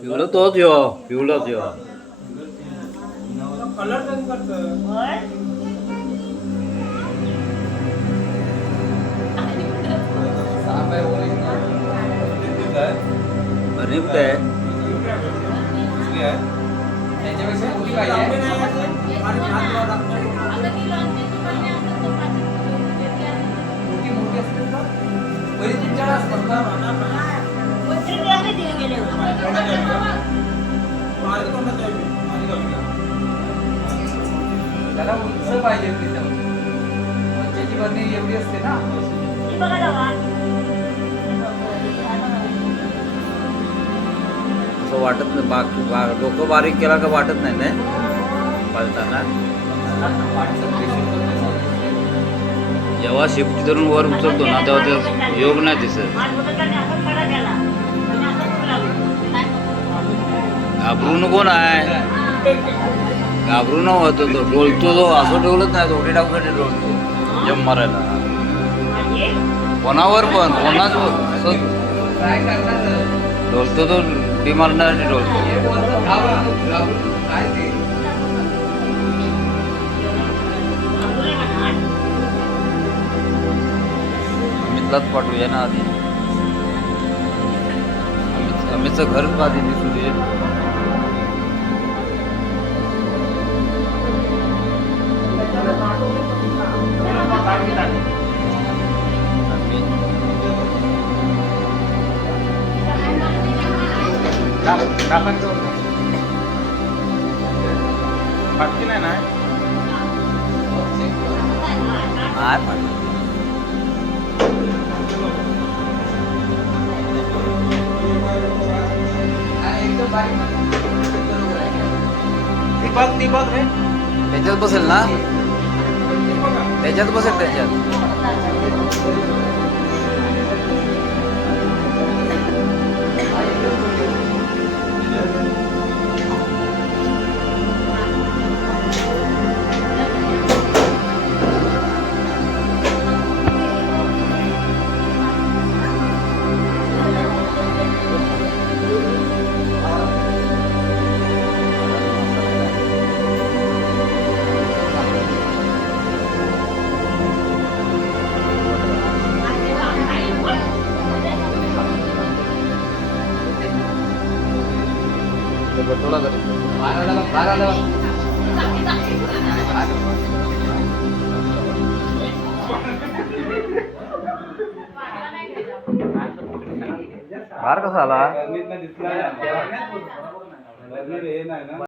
पिवलं तोच यो पिवलंच यो colour change करतं आणि कुठे आहे मोठी असते त्याला उंच पाहिजे प्रीतम त्याची बरणी एवढी असते ना. असं वाटत नाही. बाक बा- डोकं बारीक केला का वाटत नाही ना करतो जेव्हा शिफ्ट धरून वर उचलतो ना तेव्हा ते योग नाही दिसत. घाबरू नको आहे घाबरू न होतो तो डोलतो तो. असं डोलत नाही. तो टाकूसाठी डोलतो. जम मारायला. कोणावर पण. कोणाच असं. डोलतो तो. डी मारण्यासाठी डोलतो. अमितलाच पाठवूया ना आधी. अमित अमितचं घरच आधी दिसू दे दाखवून ठेवून ना मार दीपक दीपक बसेल ना? बसेल त्याच्यात थोडा बार कसा आला